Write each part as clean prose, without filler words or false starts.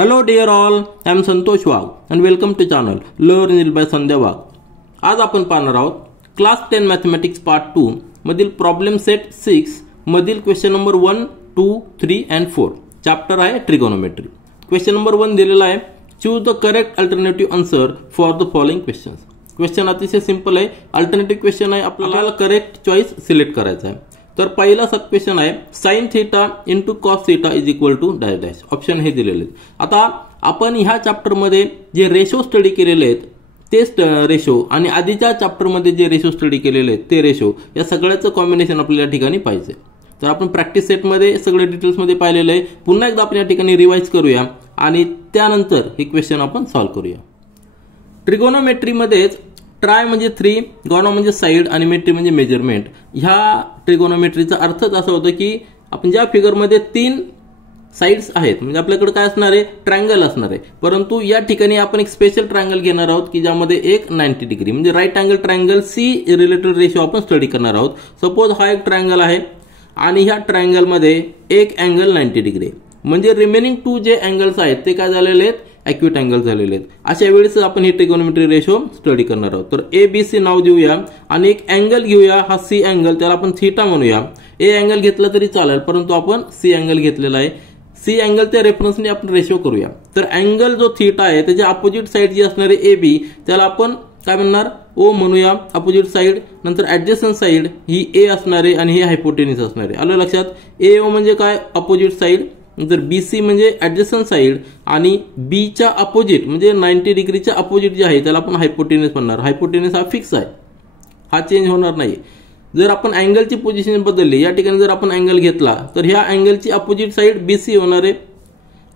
Hello dear all, I am Santosh Wagh and welcome to channel Learn English by Sandhya Wagh. आज आपण पाहणार आहोत class 10 mathematics part 2 मधील problem set 6 मधील question number 1, 2, 3 and 4. Chapter आहे trigonometry. Question number 1 दिलेला आहे, choose the correct alternative answer for the following questions. Question अतिशय सिंपल आहे, अल्टरनेटिव्ह क्वेश्चन आहे, आपल्याला करेक्ट चॉईस सिलेक्ट करायचा आहे. तर पहिला सब क्वेश्चन आहे sin theta into cos theta is equal to dash dash. Option हे दिलेले आहेत. आता आपण ह्या चॅप्टर मध्ये जे रेशो स्टडी केलेले आहेत तेच रेशो आणि आधीच्या चॅप्टर मध्ये जे रेशो स्टडी केलेले आहेत ते रेशो या सगळ्याचं कॉम्बिनेशन आपल्याला या ठिकाणी पाहिजे. तर आपण प्रॅक्टिस सेट मध्ये सगळे डिटेल्स मध्ये पाहिलेलं आहे. पुन्हा एकदा आपण या ठिकाणी रिवाइज करूया आणि त्यानंतर हे क्वेश्चन आपण सॉल्व्ह करूया. ट्रिगोनोमेट्री मध्येच ट्राय म्हणजे 3, गॉनो म्हणजे साइड आणि मेट्री म्हणजे मेजरमेंट. ह्या ट्रिगोनोमेट्रीचा अर्थच असा होतो की आपण ज्या फिगरमध्ये 3 साइड्स आहेत म्हणजे आपल्याकडे काय असणार आहे, ट्रायंगल असणार आहे. परंतु या ठिकाणी आपण एक स्पेशल ट्रायंगल घेणार आहोत की ज्यामध्ये एक 90 डिग्री म्हणजे राईट अँगल ट्रायंगल सी रिलेटेड रेशो आपण स्टडी करणार आहोत. सपोज हा एक ट्रायंगल आहे आणि ह्या ट्रायंगल मध्ये एक अँगल 90 डिग्री म्हणजे रिमेनिंग 2 जे अँगल्स आहेत ते काय झालेले आहेत, ॲक्यूट अँगल झालेले आहेत. अशा वेळेस आपण ही ट्रिगोनोमेट्री रेशो स्टडी करणार आहोत. तर ए बी सी नाव देऊया आणि एक अँगल घेऊया, हा सी अँगल, त्याला आपण थीटा म्हणूया. ए अँगल घेतला तरी चालेल परंतु आपण सी अँगल घेतलेला आहे. सी अँगलच्या रेफरन्सने आपण रेशो करूया. तर अँगल जो थीटा आहे त्याच्या अपोजिट साइड जी असणार आहे ए बी त्याला आपण काय म्हणणार, ओ म्हणूया अपोजिट साइड. नंतर ऍडजस्टंट साइड ही ए असणार आहे आणि ही हायपोटेन्यूस असणार आहे. आलं लक्षात. ए ओ म्हणजे काय, अपोजिट साइड. नंतर बी सी म्हणजे ऍडजस्टंट साइड आणि बी च्या अपोजिट म्हणजे 90 डिग्रीच्या अपोजिट जे आहे त्याला आपण हायपोटेन्यूस म्हणणार. हायपोटेन्यूस हा फिक्स आहे, हा चेंज होणार नाही. जर आपण अँगलची पोझिशन बदलली, या ठिकाणी जर आपण अँगल घेतला तर ह्या अँगलची अपोजिट साइड बी सी होणार आहे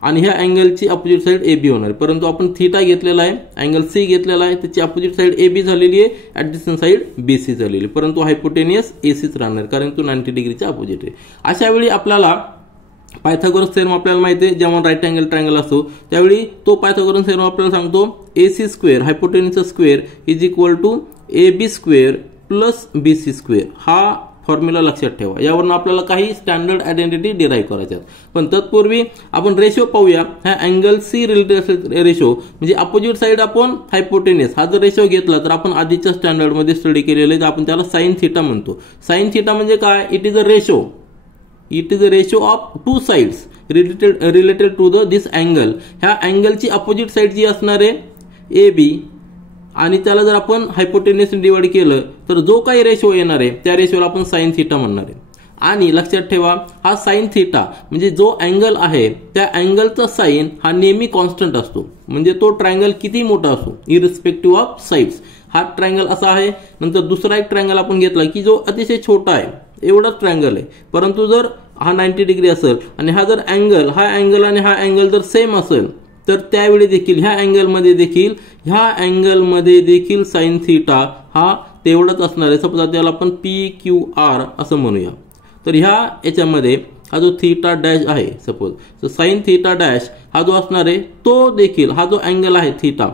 आणि ह्या अँगलची अपोजिट साइड ए बी होणार आहे. परंतु आपण थीटा घेतलेला आहे, अँगल सी घेतलेला आहे, त्याची अपोजिट साइड ए बी झालेली आहे, ऍडजस्टंट साइड बी सी झालेली आहे. परंतु हायपोटेन्यूस ए सीच राहणार कारण तो 90 डिग्रीच्या अपोजिट आहे. अशा वेळी आपल्याला पायथागोरस थेरम आपल्याला माहिती आहे, जेव्हा राईट अँगल ट्रायंगल असतो त्यावेळी तो पायथागोरस थेरम आपल्याला सांगतो ए सी स्क्वेअर हायपोटेन्यूसचा square is equal to A B square plus B C square. हा फॉर्म्युला लक्षात ठेवा. यावरून आपल्याला काही स्टँडर्ड आयडेंटिटी डिराईव्ह करायच्यात. पण तत्पूर्वी आपण रेशो पाहूया. हा अँगल सी रिलेटेड रेशो म्हणजे अपोजिट साइड आपण हायपोटेन्यूस हा जर रेशो घेतला तर आपण आधीच्या स्टँडर्ड मध्ये स्टडी केलेले आहे, आपण त्याला साइन थीटा म्हणतो. साइन थीटा म्हणजे काय, it is a ratio. It is a ratio of 2 sides related to this angle. ह्या अँगलची अपोजिट साइड जी असणार आहे ए बी आणि त्याला जर आपण हायपोटेन्यूस डिवाइड केलं तर जो काही रेशो येणार आहे त्या रेशोला आपण साइन थीटा म्हणणार आहे. आणि लक्षात ठेवा हा साइन थीटा म्हणजे जो अँगल आहे त्या अँगलचा साइन हा नेहमी कॉन्स्टंट असतो. म्हणजे तो ट्रायंगल किती मोठा असो इरिस्पेक्टिव्ह ऑफ साइड्स. हा ट्रायंगल असा आहे. नंतर दुसरा एक ट्रायंगल आपण घेतला की जो अतिशय छोटा आहे, एवढाच ट्रायंगल आहे. परंतु जर हा 90 डिग्री असेल आणि हा जर अँगल, हा अँगल आणि हा अँगल जर सेम असेल तर त्यावेळी देखील ह्या अँगलमध्ये देखील साइन थीटा हा तेवढाच असणार आहे. सपोज त्याला आपण पी क्यू आर असं म्हणूया. तर ह्या याच्यामध्ये हा जो थीटा डॅश आहे सपोज, तर साइन थीटा डॅश हा जो असणार आहे तो देखील हा जो अँगल आहे थीटा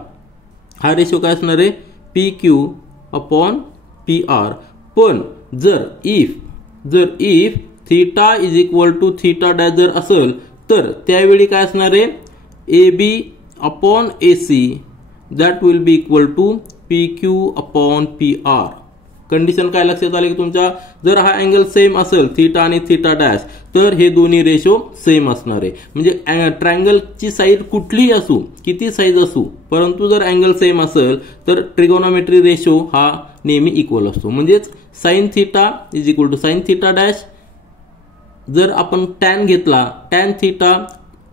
हा रेशो काय असणार आहे, P Q upon P R. पण जर if theta is equal to theta dash जर असेल तर त्यावेळी काय असणार आहे, A B upon A C that will be equal to P Q upon P R. Condition काय लक्षात आले की तुमच्या, जर हा अँगल सेम असेल थीटा आणि थीटा डॅश तर हे दोन्ही रेशो सेम असणार आहे. म्हणजे ट्रायंगलची साईड कुठलीही असू, किती साईज असू, परंतु जर अँगल सेम असेल तर ट्रिगोनोमेट्री रेशो हा नेहमी इक्वल असतो. म्हणजेच sine theta is equal to sine theta dash. जर आपण टॅन घेतला, tan theta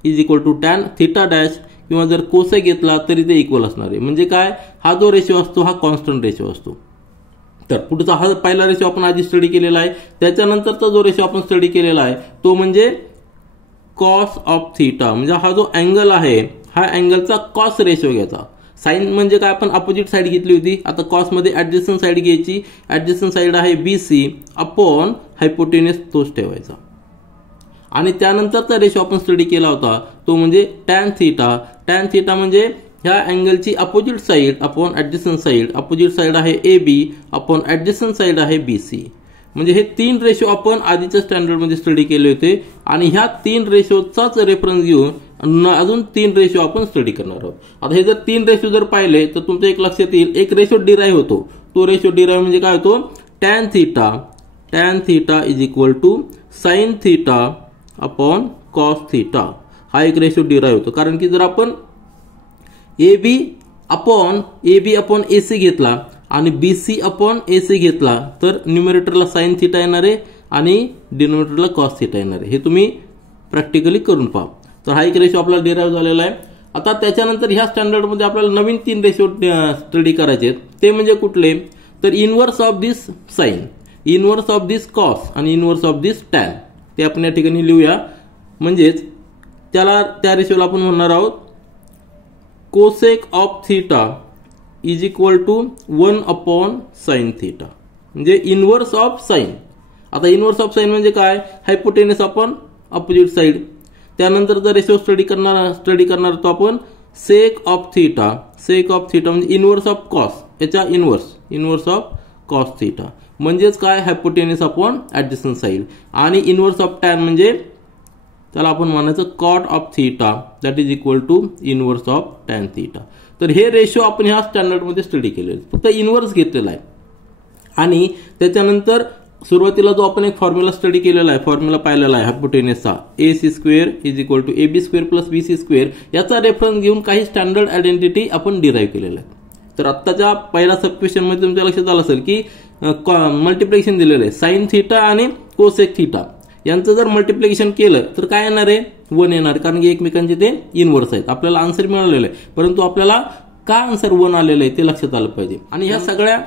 is equal to tan theta dash किंवा जर कोसाय घेतला तरी ते इक्वल असणार आहे. म्हणजे काय, हा जो रेशो असतो हा कॉन्स्टंट रेशो असतो. तर पुढचा हा पहिला रेशो आपण आधी स्टडी केलेला आहे. त्याच्यानंतरचा जो रेशो आपण स्टडी केलेला आहे तो म्हणजे कॉस ऑफ थीटा. म्हणजे हा जो अँगल आहे हा अँगलचा कॉस रेशो घ्यायचा. साइन म्हणजे काय, आपण अपोजिट साइड घेतली होती, आता कॉस मध्ये ऍडजस्टंट साइड घ्यायची. ऍडजस्टंट साइड आहे बी सी अपॉन हायपोटेन्यूस तोच ठेवायचा. आणि त्यानंतरचा रेशो आपण स्टडी केला होता तो म्हणजे टॅन थीटा. टॅन थीटा म्हणजे ह्या अँगलची opposite side upon adjacent side. Opposite side आहे A B upon adjacent side आहे बी सी. म्हणजे हे 3 रेशो आपण आधीच्या स्टँडर्ड मध्ये स्टडी केले होते आणि ह्या 3 रेशोचाच रेफरन्स घेऊन अजून 3 रेशो आपण स्टडी करणार आहोत. आता हे जर 3 रेशो जर पाहिले तर तुमच्या एक लक्षात येईल, एक रेशो डिराईव्ह होतो. तो रेशो डिराईव्ह म्हणजे काय होतो, tan theta is equal to sin theta upon cos theta. हा एक रेशो डिराईव्ह होतो. कारण की जर आपण AB अपॉन AC घेतला आणि BC अपॉन AC घेतला तर न्यूमरेटरला sin थीटा येणार आहे आणि डिनोमिनेटरला cos थीटा येणार आहे. हे तुम्ही प्रॅक्टिकली करून पहा. तर हा एक रेशो आपला डिराईव्ह झालेला आहे. आता त्याच्यानंतर ह्या स्टँडर्डमध्ये आपल्याला नवीन 3 रेशो स्टडी करायचे आहेत. ते म्हणजे कुठले, तर inverse of this sine, inverse of this cos आणि इनव्हर्स ऑफ दिस टॅन. ते आपण या ठिकाणी लिहूया. म्हणजेच त्या रेशोला आपण म्हणणार आहोत cosec of theta is equal to 1 upon sine theta, म्हणजे इनव्हर्स ऑफ साइन. आता इनव्हर्स ऑफ साइन म्हणजे काय, हायपोटेनस अपॉन अपोजिट साइड. त्यानंतर जर रेशो स्टडी करणार तो आपण सेक ऑफ थीटा म्हणजे इनव्हर्स ऑफ कॉस, याच्या इनव्हर्स ऑफ कॉस थीटा म्हणजेच काय, हायपोटेनस अपॉन ऍडजसंट साइड. आणि इनव्हर्स ऑफ टॅन म्हणजे त्याला आपण म्हणायचं cot of theta that is equal to inverse of tan theta. तर हे रेशो आपण ह्या स्टँडर्डमध्ये स्टडी केलेले, फक्त इनव्हर्स घेतलेला आहे. आणि त्याच्यानंतर सुरुवातीला जो आपण एक फॉर्म्युला स्टडी केलेला आहे, फॉर्म्युला पाहिलेला आहे हायपोटेनसचा, AC² is equal to AB² plus BC², याचा रेफरन्स घेऊन काही स्टँडर्ड आयडेंटिटी आपण डिराईव्ह केलेला आहे. तर आत्ताच्या पहिल्या सब क्वेश्चन मध्ये तुमच्या लक्षात आलं असेल की मल्टिप्लिकेशन दिलेलं आहे, साइन थीटा आणि कोसेक थीटा यांचं जर मल्टिप्लिकेशन केलं तर काय येणार आहे, 1 येणार, कारण की एकमेकांचे ते इनव्हर्स आहेत. आपल्याला आन्सर मिळालेलं आहे, परंतु आपल्याला का आन्सर 1 आलेलं आहे ते लक्षात आलं पाहिजे. आणि ह्या सगळ्या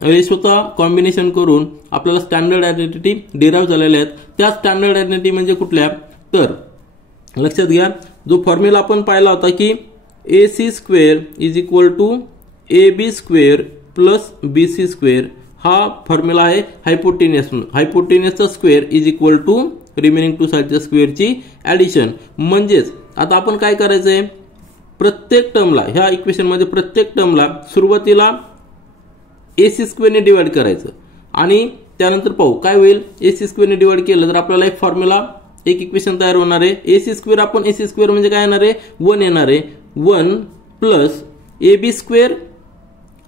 रेशोचा कॉम्बिनेशन करून आपल्याला स्टँडर्ड आयडेंटिटी डिराईव्ह झालेल्या आहेत. त्या स्टँडर्ड आयडेंटिटी म्हणजे कुठल्या, तर लक्षात घ्या, जो फॉर्म्युला आपण पाहिला होता की AC² is equal to AB² plus BC², हा फॉर्म्युला आहे हायपोटेनसचा square is equal to remaining 2 साइडच्या स्क्वेअरची ऍडिशन. म्हणजेच आता आपण काय करायचंय, प्रत्येक टर्मला, ह्या इक्वेशन मध्ये प्रत्येक टर्मला सुरुवातीला AC² ने डिवाइड करायचं आणि त्यानंतर पाहू काय होईल. AC² ने डिवाइड केलं तर आपल्याला एक फॉर्म्युला, एक इक्वेशन तयार होणार आहे. AC² अपॉन AC² म्हणजे काय येणार आहे, 1 येणार आहे. 1 प्लस AB²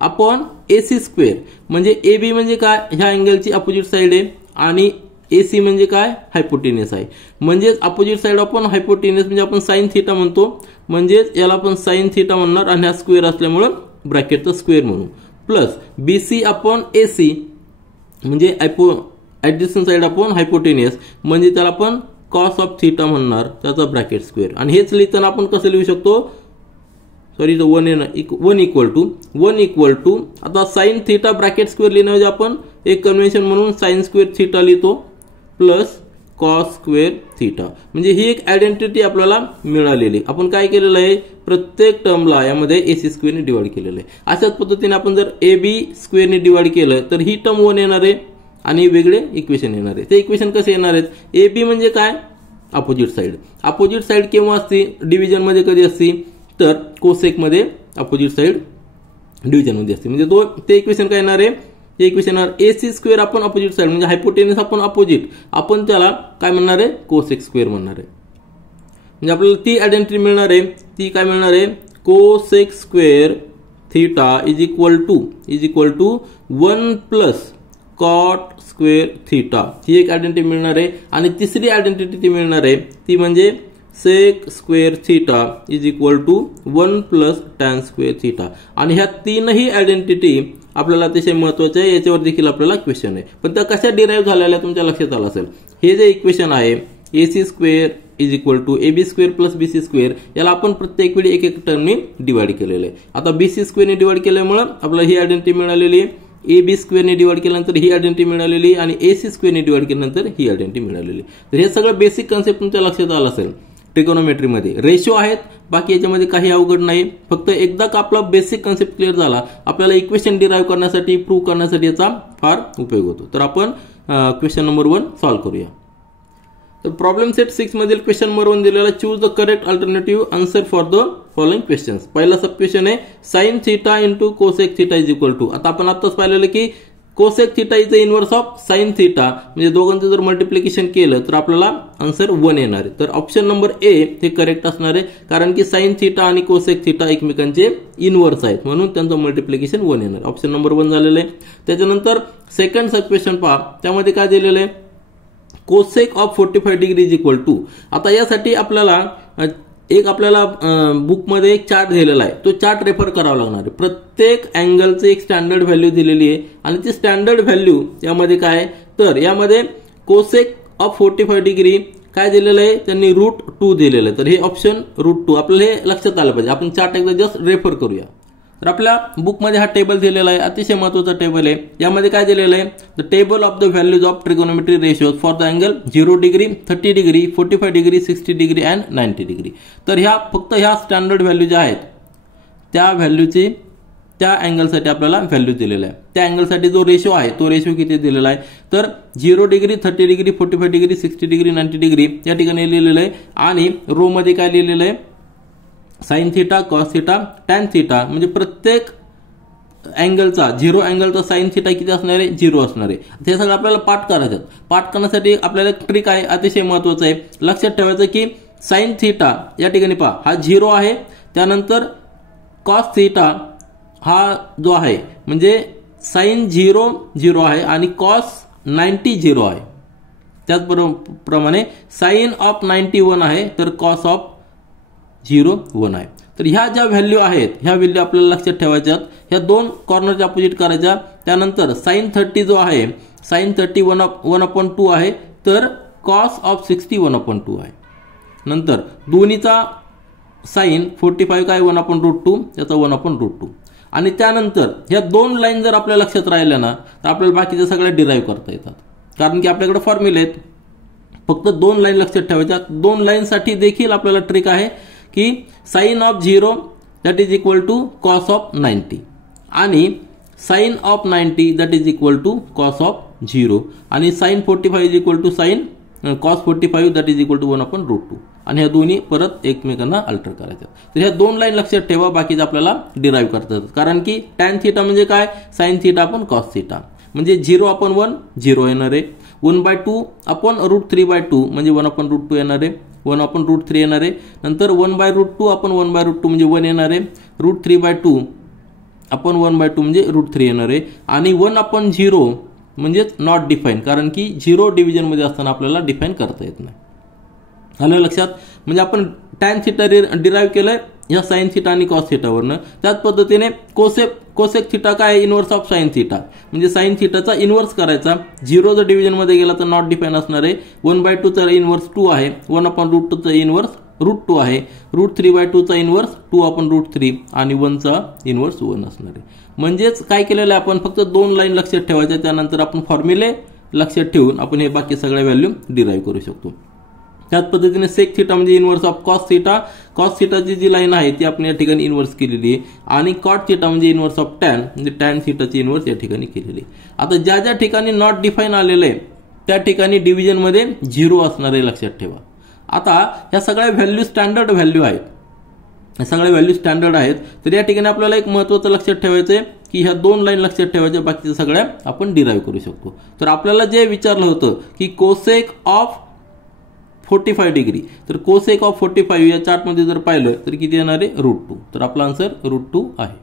अपॉन AC² म्हणजे AB म्हणजे काय, ह्या अँगलची अपोजिट साइड आहे आणि AC म्हणजे काय, हायपोटेनस आहे. म्हणजेच अपोजिट साइड अपॉन हायपोटेनस म्हणजे आपण साइन थीटा म्हणतो, म्हणजेच याला आपण साइन थीटा म्हणणार आणि हा स्क्वेअर असल्यामुळे ब्रॅकेटचा स्क्वेअर म्हणू. प्लस BC अपॉन AC म्हणजे ऍडजसंट साइड अपॉन हायपोटेनस म्हणजे त्याला आपण कॉस ऑफ थीटा म्हणणार, त्याचा ब्रॅकेट स्क्वेअर. आणि हेच लिहिताना आपण कसं लिहू शकतो, सॉरी 1 इक्वल टू आता साइन थीटा ब्रॅकेट स्क्वेअर लिहिण्याऐवजी आपण एक कन्व्हेन्शन म्हणून साइन स्क्वेअर थीटा लिहितो प्लस कॉस स्क्वेअर थीटा. म्हणजे ही एक आयडेंटिटी आपल्याला मिळालेली. आपण काय केलेलं आहे, प्रत्येक टर्मला यामध्ये AC² ने डिवाइड केलेलं आहे. अशाच पद्धतीने आपण जर AB² ने डिवाइड केलं तर ही टर्म 1 येणार आहे आणि वेगळे इक्वेशन येणार आहे. ते इक्वेशन कसे येणार आहेत, AB म्हणजे काय, अपोजिट साइड केव्हा असते, डिव्हिजन मध्ये कधी असते, तर कोसेक मध्ये अपोजिट साइड डिव्हिजन मध्ये असते. म्हणजे ते इक्वेशन काय येणार आहे, ते इक्वेशन येणार AC² आपण अपोजिट साइड म्हणजे हायपोटेनस आपण अपोजिट, आपण त्याला काय म्हणणार आहे, कोसेक स्क्वेअर म्हणणार आहे. म्हणजे आपल्याला ती आयडेंटिटी मिळणार आहे, ती काय मिळणार आहे, cosec square theta is equal to 1 plus cot square theta, ही एक आयडेंटिटी मिळणार आहे. आणि तिसरी आयडेंटिटी ती मिळणार आहे ती म्हणजे sec square theta is equal to 1 plus tan square theta. आणि ह्या तीनही आयडेंटिटी आपल्याला अतिशय महत्वाचे आहे, याच्यावर देखील आपल्याला क्वेश्चन आहे. पण त्या कशा डिराईव्ह झालेल्या तुमच्या लक्षात आलं असेल. हे जे इक्वेशन आहे AC² is equal to AB² plus BC², याला आपण प्रत्येक वेळी एक टर्मने डिवाइड केलेलं आहे. आता BC² ने डिवाइड केल्यामुळे आपल्याला ही आयडेंटिटी मिळालेली आहे, AB² ने डिवाइड केल्यानंतर ही आयडेंटिटी मिळालेली आणि AC² ने डिवाइड केल्यानंतर ही आयडेंटिटी मिळालेली. तर हे सगळं बेसिक कन्सेप्ट तुमच्या लक्षात आलं असेल. ट्रिगोनोमेट्री मध्ये रेशो आहेत, बाकी याच्यामध्ये काही अवघड नाही. फक्त एकदा का आपला बेसिक कन्सेप्ट क्लिअर झाला, आपल्याला इक्वेशन डिराईव्ह करण्यासाठी, प्रूव्ह करण्यासाठी याचा फार उपयोग होतो. तर आपण क्वेश्चन नंबर 1 सॉल्व्ह करूया. तर प्रॉब्लेम सेट 6 मधील क्वेश्चन नंबर 1 दिलेला, choose the correct alternative answer for the following questions. पहिला सब क्वेश्चन आहे sine theta into cosec theta is equal to. आता आपण आताच पाहिलेलं की cosec theta is the inverse of sine theta, म्हणजे दोघांचं जर मल्टिप्लिकेशन केलं तर आपल्याला आन्सर 1 येणार आहे. तर ऑप्शन नंबर ए हे करेक्ट असणार आहे, कारण की साइन थिटा आणि कोसेक थिटा एकमेकांचे इनव्हर्स आहेत, म्हणून त्यांचं मल्टिप्लिकेशन 1 येणार. ऑप्शन नंबर 1 झालेलं आहे. त्याच्यानंतर सेकंड सब क्वेश्चन पहा, त्यामध्ये काय दिलेलं आहे, cosec of 45 degree is equal to. आता यासाठी आपल्याला बुकमध्ये एक चार्ट दिलेला आहे, तो चार्ट रेफर करावा लागणार आहे. प्रत्येक अँगलचे एक स्टँडर्ड व्हॅल्यू दिलेली आहे आणि ती स्टँडर्ड व्हॅल्यू यामध्ये काय आहे, तर यामध्ये कोसेक ऑफ 45 डिग्री काय दिलेलं आहे, त्यांनी √2 दिलेलं आहे. तर हे ऑप्शन √2 आपल्याला हे लक्षात आलं पाहिजे. आपण चार्ट एकदा जस्ट रेफर करूया. तर आपल्या बुकमध्ये हा टेबल दिलेला आहे, अतिशय महत्त्वाचा टेबल आहे. यामध्ये काय दिलेलं आहे, the table of the values of trigonometry ratios for the angle 0 degree, 30 degree, 45 degree, 60 degree and 90 degree. तर फक्त ह्या स्टँडर्ड व्हॅल्यू ज्या आहेत त्या व्हॅल्यूची त्या अँगलसाठी आपल्याला व्हॅल्यू दिलेला आहे. त्या अँगलसाठी जो रेशो आहे तो रेशो किती दिलेला आहे, तर 0 degree, 30 degree, 45 degree, 60 degree, 90 degree या ठिकाणी लिहिलेलं आहे. आणि रो मध्ये काय लिहिलेलं आहे, sine theta, cos theta, tan theta, म्हणजे प्रत्येक अँगलचा 0 अँगलचा साइन थिटा किती असणार आहे, 0 असणार आहे. हे सगळं आपल्याला पाठ करायचं. पाठ करण्यासाठी आपल्याला एक ट्रिक आहे, अतिशय महत्त्वाचं आहे. लक्षात ठेवायचं की साइन थिटा या ठिकाणी पहा हा 0 आहे, त्यानंतर कॉस थिटा हा जो आहे म्हणजे साइन 0 0 आहे आणि कॉस 90 0 आहे. त्याचप्रमाणे साइन ऑफ 90 1 आहे, तर कॉस ऑफ 0 1 आहे. तर ह्या ज्या व्हॅल्यू आहेत ह्या व्हॅल्यू आपल्याला लक्षात ठेवायच्यात. ह्या दोन कॉर्नरच्या अपोजिट करायच्या. त्यानंतर साइन 30 जो आहे, साइन 30 1/2 आहे, तर कॉस ऑफ 60 1/2 आहे. नंतर दोन्हीचा साइन 45 काय 1/√2, त्याचा 1/√2. आणि त्यानंतर ह्या दोन लाईन जर आपल्या लक्षात राहिल्या ना तर आपल्याला बाकीच्या सगळ्या डिराईव्ह करता येतात, कारण की आपल्याकडे फॉर्म्युले आहेत. फक्त 2 लाईन लक्षात ठेवायच्या. 2 लाईनसाठी देखील आपल्याला ट्रिक आहे की sine of 0 that is equal to cos of 90 आणि sine of 90 that is equal to cos of 0 आणि sine 45 is equal to sine cos 45 that is equal to 1/√2. आणि ह्या दोन्ही परत एकमेकांना अल्टर करायच्या. तर ह्या 2 लाईन लक्षात ठेवा, बाकीचे आपल्याला डिराईव्ह करता येतात. कारण की टॅन थिटा म्हणजे काय, sign theta upon cos theta, म्हणजे 0/1 0 येणार आहे, 1/2 अपॉन √3/2 म्हणजे 1/√2 येणार आहे, 1/√3 येणार आहे. नंतर 1/√2 अपॉन 1/√2 म्हणजे 1 येणार आहे, √3/2 अपॉन 1/2 म्हणजे √3 येणार आहे. आणि 1/0 म्हणजेच नॉट डिफाईन, कारण की 0 डिव्हिजन मध्ये असताना आपल्याला डिफाईन करता येत नाही. आलं लक्षात. म्हणजे आपण टॅन थिटा डिराईव्ह केलंय या साइन थिटा आणि कॉस थिटावरनं. त्याच पद्धतीने कोसेक थिटा काय, इनव्हर्स ऑफ साइन थिटा, म्हणजे साइन थिटाचा इनव्हर्स करायचा. 0 जर डिव्हिजन मध्ये गेला तर नॉट डिफाईन असणार आहे. 1/2 चा इनव्हर्स 2 आहे, 1/√2 चा इनव्हर्स √2 आहे, √3/2 चा इनव्हर्स 2/√3 आणि 1 चा इनव्हर्स 1 असणार आहे. म्हणजेच काय केलेलं आहे आपण, फक्त 2 लाईन लक्षात ठेवायच्या. त्यानंतर आपण फॉर्म्युले लक्षात ठेवून आपण हे बाकी सगळ्या व्हॅल्यू डिराईव्ह करू शकतो. त्याच पद्धतीने सेक थिटा म्हणजे inverse of cos theta. Cos थिटाची जी लाईन आहे ती आपण या ठिकाणी इनव्हर्स केलेली आहे. आणि कॉट थिटा म्हणजे इनव्हर्स ऑफ टॅन, म्हणजे टॅन थिटाची इनव्हर्स या ठिकाणी केलेली आहे. आता ज्या ज्या ठिकाणी नॉट डिफाईन आलेलं आहे त्या ठिकाणी डिव्हिजन मध्ये 0 असणार आहे, लक्षात ठेवा. आता ह्या सगळ्या व्हॅल्यू स्टँडर्ड व्हॅल्यू आहेत, या सगळ्या व्हॅल्यू स्टँडर्ड आहेत. तर या ठिकाणी आपल्याला एक महत्त्वाचं लक्षात ठेवायचं आहे की ह्या 2 लाईन लक्षात ठेवायच्या, बाकीच्या सगळ्या आपण डिराईव्ह करू शकतो. तर आपल्याला जे विचारलं होतं की कोसेक ऑफ 45 डिग्री, तर कोसेक ऑफ 45 या चार्टमध्ये जर पाहिलं तर किती येणार आहे, √2. तर आपला आन्सर √2 आहे.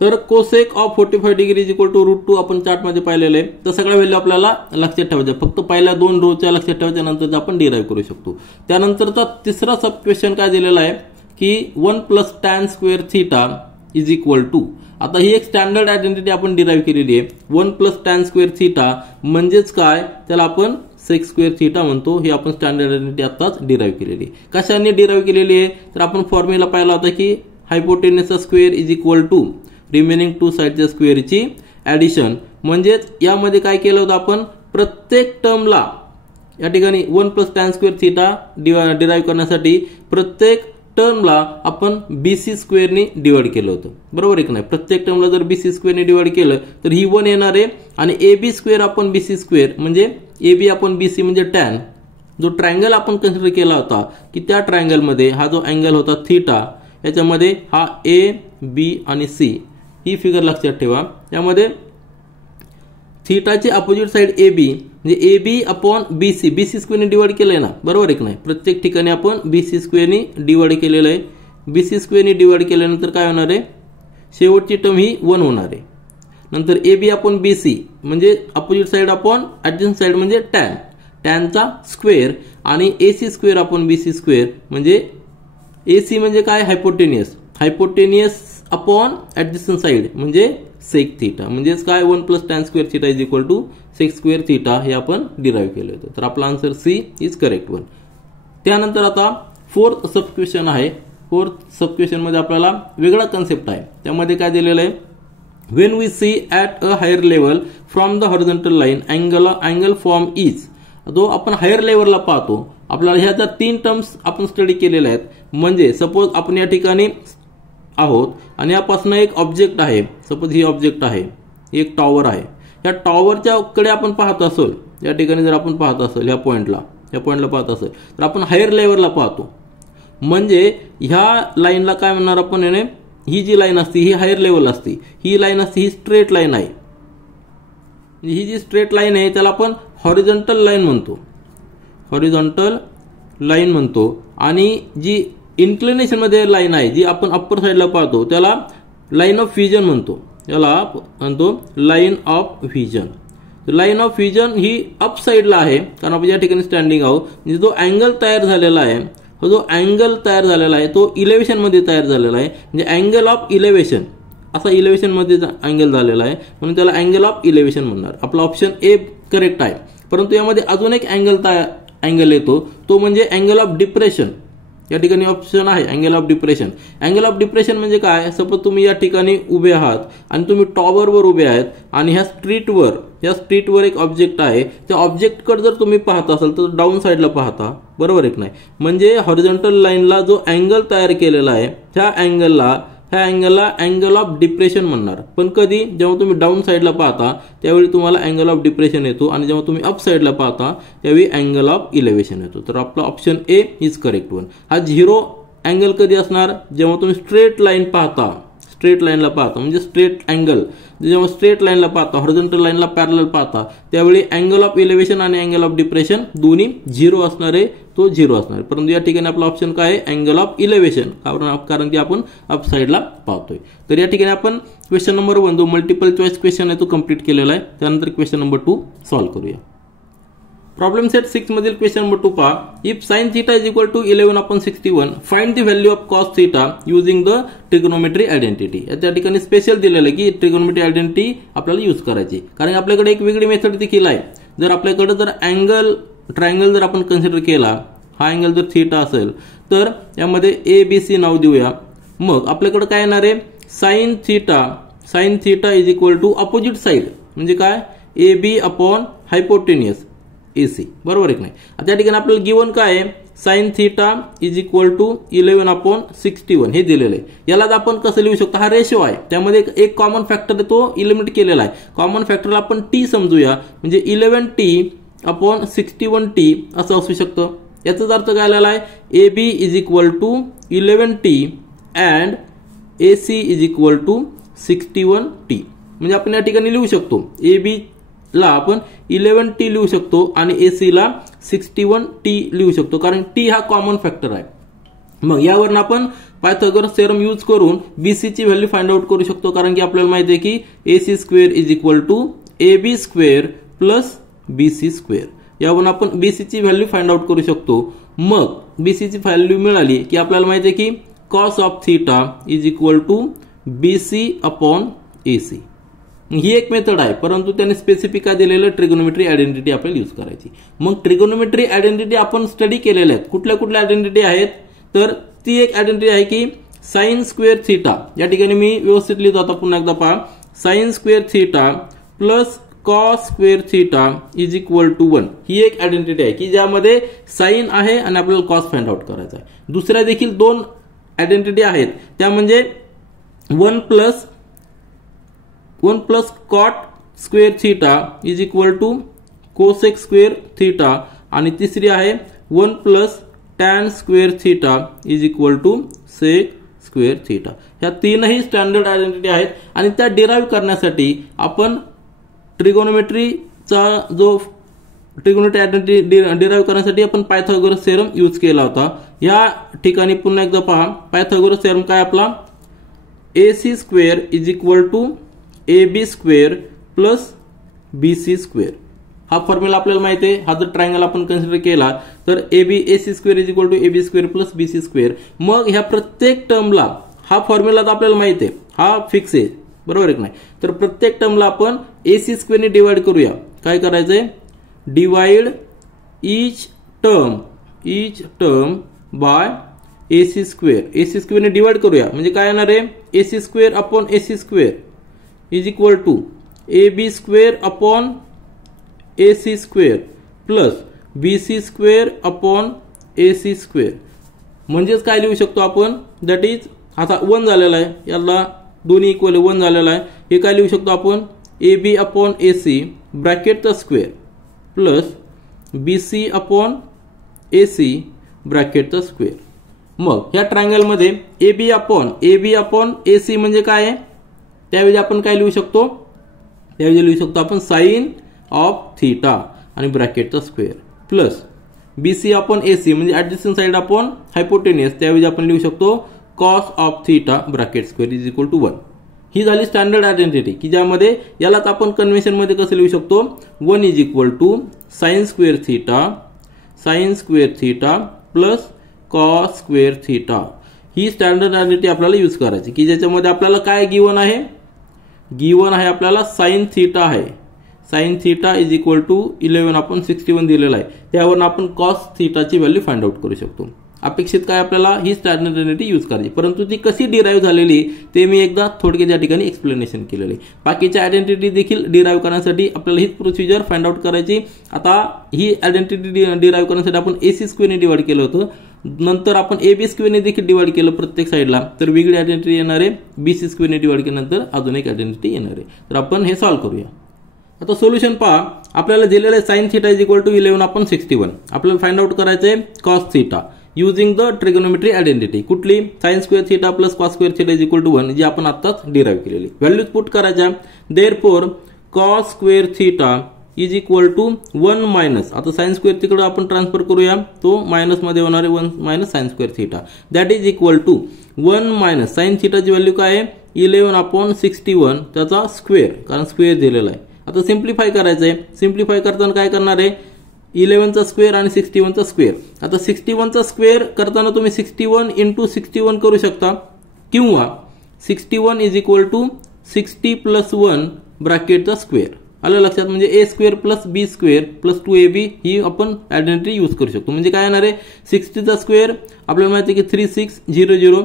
तर cosec of 45 degree is equal to √2 आपण चार्टमध्ये पाहिलेलं आहे. तर सगळ्या व्हॅल्यू आपल्याला लक्षात ठेवायच्या, फक्त पहिल्या 2 रोच्या लक्षात ठेवायच्या, नंतर आपण डिराईव्ह करू शकतो. त्यानंतरचा तिसरा सब क्वेश्चन काय दिलेला आहे की 1 + tan square theta is equal to. आता ही एक स्टँडर्ड आयडेंटिटी आपण डिराईव्ह केलेली आहे. 1 + tan स्क्वेअर थिटा म्हणजेच काय, त्याला आपण सेक स्क्वेअर थिटा म्हणतो. ही आपण स्टँडर्ड आयडेंटिटी आताच डिराईव्ह केलेली आहे. कशाने डिराईव्ह केलेली आहे, तर आपण फॉर्म्युला पाहिला होता की हायपोटेनसचा square is equal to remaining 2 साईडच्या स्क्वेअरची ॲडिशन. म्हणजेच यामध्ये काय केलं होतं आपण, प्रत्येक टर्मला या ठिकाणी 1 + tan स्क्वेअर थिटा डिराईव्ह करण्यासाठी प्रत्येक टर्मला आपण BC स्क्वेअरने डिवाइड केलं होतं, बरोबर आहे की नाही. प्रत्येक टर्मला जर BC स्क्वेअरने डिवाइड केलं तर ही 1 येणार आहे. आणि AB स्क्वेअर आपण BC स्क्वेअर म्हणजे AB आपण BC म्हणजे टॅन, जो ट्रायंगल आपण कन्सिडर केला होता की त्या ट्रायंगलमध्ये हा जो अँगल होता थिटा, याच्यामध्ये हा A, B आणि C ही फिगर लक्षात ठेवा. यामध्ये थीटाचे अपोजिट साइड ए बी म्हणजे A B upon B C, B C स्क्वेअरने डिवाइड केलंय ना, बरोबर आहे की नाही. प्रत्येक ठिकाणी आपण बी सी स्क्वेअरने डिवाइड केलेलं आहे. बी सी स्क्वेअरने डिवाइड केल्यानंतर काय होणार आहे, शेवटची टर्म ही 1 होणार आहे. नंतर A B upon B C म्हणजे opposite side upon adjacent side म्हणजे टॅन, टॅनचा स्क्वेअर आणि A C square upon B C square म्हणजे ए सी म्हणजे काय, hypotenuse, hypotenuse upon adjacent side म्हणजे सेक थीटा, म्हणजेच काय 1 plus tan square theta is equal to sec square theta हे आपण डिराईव्ह केलं होतं. तर आपला answer C is correct one. त्यानंतर आता फोर्थ सब क्वेश्चन आहे. फोर्थ सब क्वेश्चन मध्ये आपल्याला वेगळा कन्सेप्ट आहे. त्यामध्ये काय दिलेलं आहे, when we see at a higher level from the horizontal line angle form is. जो आपण हायर लेवलला पाहतो, आपल्याला ह्या जर 3 टर्म्स आपण स्टडी केलेल्या आहेत. म्हणजे सपोज आपण या ठिकाणी आहोत आणि यापासून एक ऑब्जेक्ट आहे, सपोज ही ऑब्जेक्ट आहे, एक टॉवर आहे. या टॉवरच्या कडे आपण पाहत असेल, या ठिकाणी जर आपण पाहत असेल या पॉइंटला पाहत असेल तर आपण हायर लेवलला पाहतो. म्हणजे ह्या लाईनला काय म्हणणार आपण, याने ही जी लाईन असते ही हायर लेवल असते, ही लाईन असते ही स्ट्रेट लाईन आहे. ही जी स्ट्रेट लाईन आहे त्याला आपण हॉरिझॉन्टल लाईन म्हणतो, हॉरिझॉन्टल लाईन म्हणतो. आणि जी इन्क्लिनेशन मध्ये लाईन आहे जी आपण अप्पर साइडला पाहतो त्याला लाईन ऑफ व्हिजन म्हणतो, याला म्हणतो line of vision. Line of vision he up साइडला आहे कारण आपण या ठिकाणी स्टँडिंग आहोत. म्हणजे जो अँगल तयार झालेला आहे, जो अँगल तयार झालेला आहे तो इलेव्हेशन मध्ये तयार झालेला आहे. म्हणजे अँगल ऑफ इलेव्हेशन, असा इलेव्हेशन मध्ये अँगल झालेला आहे म्हणून त्याला अँगल ऑफ इलेव्हेशन म्हणणार. आपला ऑप्शन ए करेक्ट आहे. परंतु यामध्ये अजून एक अँगल येतो, तो म्हणजे अँगल ऑफ डिप्रेशन. या ठिकाणी ऑप्शन आहे angle of depression. Angle of depression म्हणजे काय, सपोज तुम्ही या ठिकाणी उभे आहात आणि तुम्ही टॉवरवर उभे आहेत आणि ह्या स्ट्रीटवर एक ऑब्जेक्ट आहे. त्या ऑब्जेक्टकडे जर तुम्ही पाहत असाल तर डाऊन साइडला पाहता, बरोबर आहे की नाही. म्हणजे हॉरिझॉन्टल लाईनला जो अँगल तयार केलेला आहे त्या अँगलला अँगल ऑफ डिप्रेशन म्हणणार. पण कधी, जेव्हा तुम्ही डाऊन साइडला पाहता त्यावेळी तुम्हाला अँगल ऑफ डिप्रेशन येतो आणि जेव्हा तुम्ही अप साइडला पाहता त्यावेळी अँगल ऑफ इलेव्हेशन येतो. तर आपला option A is correct one. हा 0 अँगल कधी असणार, जेव्हा तुम्ही स्ट्रेट लाईन पाहता, स्ट्रेट लाईनला पाहता म्हणजे स्ट्रेट अँगल. जेव्हा स्ट्रेट लाईनला पाहता, हॉरिझॉन्टल लाईनला पॅरलल पाहता त्यावेळी अँगल ऑफ इलेव्हेशन आणि अँगल ऑफ डिप्रेशन दोन्ही 0 असणार आहे, तो 0 असणार आहे. परंतु या ठिकाणी आपला ऑप्शन काय आहे, अँगल ऑफ इलेव्हेशन, कारण की आपण अप साइडला पाहतोय. तर या ठिकाणी आपण क्वेश्चन नंबर 1 जो मल्टिपल चॉईस क्वेश्चन आहे तो कंप्लीट केलेला आहे. त्यानंतर क्वेश्चन नंबर 2 सॉल्व्ह करूया. प्रॉब्लेम सेट 6 मधील क्वेश्चन नंबर 2 पहा. If sin theta is equal to 11/61 find the value of cos theta using the trigonometry identity. त्या ठिकाणी स्पेशल दिलेलं आहे की ट्रिगोनोमेट्री आयडेंटिटी आपल्याला यूज करायची, कारण आपल्याकडे एक वेगळी मेथड देखील आहे. जर आपल्याकडे जर ट्रायंगल जर आपण कन्सिडर केला, हा अँगल जर थीटा असेल तर यामध्ये ए बी सी नाव देऊया. मग आपल्याकडे काय येणार आहे, sin theta is equal to opposite side म्हणजे काय, A B upon hypotenuse AC, बरोबर आहे की नाही. त्या ठिकाणी आपल्याला गिवन काय आहे, sin theta is equal to 11/61 हे दिलेलं आहे. याला आपण कसं लिहू शकतो, हा रेशो आहे, त्यामध्ये एक कॉमन फॅक्टर तो इलिमिनेट केलेला आहे. कॉमन फॅक्टरला आपण टी समजूया, म्हणजे 11t/61t असं असू शकतं. याचाच अर्थ काय आलेला आहे, AB is equal to 11t and AC is equal to 61t. म्हणजे आपण या ठिकाणी लिहू शकतो AB ला आपण 11t लिहू शकतो आणि AC ला 61t लिहू शकतो, कारण t हा कॉमन फॅक्टर आहे. मग यावरून आपण पायथागोरस थेरम यूज करून BC ची व्हॅल्यू फाइंड आउट करू शकतो, कारण की आपल्याला माहिती आहे की AC square is equal to AB square plus BC square. यावरून आपण BC ची व्हॅल्यू फाइंड आउट करू शकतो. मग BC ची व्हॅल्यू मिळाली की आपल्याला माहिती आहे की cos of theta is equal to BC upon AC. ही एक मेथड आहे, परंतु त्याने स्पेसिफिक काय दिलेलं, ट्रिगोनोमेट्री आयडेंटिटी आपल्याला यूज करायची. मग ट्रिगोनोमेट्री आयडेंटिटी आपण स्टडी केलेल्या आहेत. कुठल्या आयडेंटिटी आहेत, तर ती एक आयडेंटिटी आहे की साइन स्क्वेअर थीटा. या ठिकाणी मी व्यवस्थित लिहितो, आता पुन्हा एकदा पहा. Sine square theta plus cos square theta is equal to 1 ही एक आयडेंटिटी आहे की ज्यामध्ये साइन आहे आणि आपल्याला कॉस फाइंड आउट करायचा आहे. दुसऱ्या देखील 2 आयडेंटिटी आहेत, त्या म्हणजे 1 plus cot square theta is equal to cosec square theta आणि तिसरी आहे 1 plus tan square theta is equal to sec square theta. ह्या 3ही स्टँडर्ड आयडेंटिटी आहेत आणि त्या डिराईव्ह करण्यासाठी आपण ट्रिगोनोमेट्रीचा जो ट्रिगोनोमेट्री आयडेंटिटी डिराईव्ह करण्यासाठी आपण पायथागोरस थेरम यूज केला होता. या ठिकाणी पुन्हा एकदा पहा, पायथागोरस थेरम काय आपला, AC square is equal to AB square plus BC square. हा फॉर्म्युला आपल्याला माहिती आहे. हा जर ट्रायंगल आपण कन्सिडर केला तर AC square is equal to AB square plus BC square. मग ह्या प्रत्येक टर्मला हा फॉर्म्युला तर आपल्याला माहिती आहे, हा फिक्स आहे, बरोबर आहे नाही. तर प्रत्येक टर्मला आपण AC स्क्वेअरने डिवाइड करूया. काय करायचंय, divide each term by AC square. AC स्क्वेअरने डिवाइड करूया म्हणजे काय येणार आहे, AC square upon AC square is equal to AB square upon AC square plus BC square upon AC square. म्हणजेच काय लिहू शकतो आपण, दॅट इज आता 1 झालेला आहे, याला दोन्ही इक्वल 1 झालेला आहे. हे काय लिहू शकतो आपण, AB अपॉन AC ब्रॅकेटचा square plus BC upon AC ब्रॅकेटचा स्क्वेअर. मग ह्या ट्रायंगलमध्ये AB अपॉन AC म्हणजे काय आहे, त्यावेळी आपण काय लिहू शकतो, त्यावेळी लिहू शकतो आपण साइन ऑफ थीटा आणि ब्रॅकेटचा square plus BC upon AC म्हणजे ऍडजस्टंट साइड अपॉन हायपोटेनियस, त्यावेळी आपण लिहू शकतो cos of theta bracket square is equal to 1. ही झाली स्टँडर्ड आयडेंटिटी की ज्यामध्ये यालाच आपण कन्व्हेन्शन मध्ये कसं लिहू शकतो, 1 is equal to sine square theta plus cos square theta. ही स्टँडर्ड आयडेंटिटी आपल्याला यूज करायची की ज्याच्यामध्ये आपल्याला काय गिवन आहे, आपल्याला साइन थीटा आहे. Sine theta is equal to 11/61 दिलेला आहे. त्यावरून आपण कॉस थीटाची व्हॅल्यू फाइंड आउट करू शकतो. अपेक्षित काय आपल्याला, ही स्टँडर्ड आयडेंटिटी यूज करायची, परंतु ती कशी डिराईव्ह झालेली ते मी एकदा थोडक्यात या ठिकाणी एक्सप्लेनेशन केलेलं आहे. बाकीच्या आयडेंटिटी देखील डिराईव्ह करण्यासाठी आपल्याला हीच प्रोसिजर फाइंड आउट करायची. आता ही आयडेंटिटी डिराईव्ह करण्यासाठी आपण AC स्क्वेअरने डिवाइड केलं होतं, नंतर आपण AB स्क्वेअरने देखील डिवाइड केलं प्रत्येक साईडला, तर वेगळी आयडेंटिटी येणार आहे. BC स्क्वेअरने डिवाइड केल्यानंतर अजून एक आयडेंटिटी येणार आहे. तर आपण हे सॉल्व्ह करूया. आता सोल्युशन पहा, आपल्याला दिलेलं आहे sine theta is equal to 11/61. आपल्याला फाइंड आउट करायचं आहे cos theta using the trigonometry identity. कुठली, sine square theta plus cos square theta is equal to 1, जी आपण आत्ताच डिराईव्ह केलेली. व्हॅल्यूज पुट करायच्या. Therefore cos square theta is equal to 1 minus, आता साइन स्क्वेअर तिकडे आपण ट्रान्सफर करूया, तो मायनस मध्ये होणार आहे 1 minus sine square theta, that is equal to 1 minus sine थीटाची व्हॅल्यू काय आहे, 11/61 त्याचा स्क्वेअर, कारण स्क्वेअर दिलेला आहे. आता सिम्प्लिफाय करायचं आहे. सिम्प्लिफाय करताना काय करणार आहे, 11चा स्क्वेअर आणि 61चा स्क्वेअर. आता 61चा स्क्वेअर करताना तुम्ही 61 इंटू 61 करू शकता, किंवा 61 इज इक्वल टू 60 प्लस 1 ब्रॅकेटचा स्क्वेअर. आलं लक्षात, म्हणजे A square plus B square plus 2AB ही आपण आयडेंटिटी यूज करू शकतो. म्हणजे काय येणार आहे, 60चा स्क्वेअर आपल्याला माहिती आहे की 3600,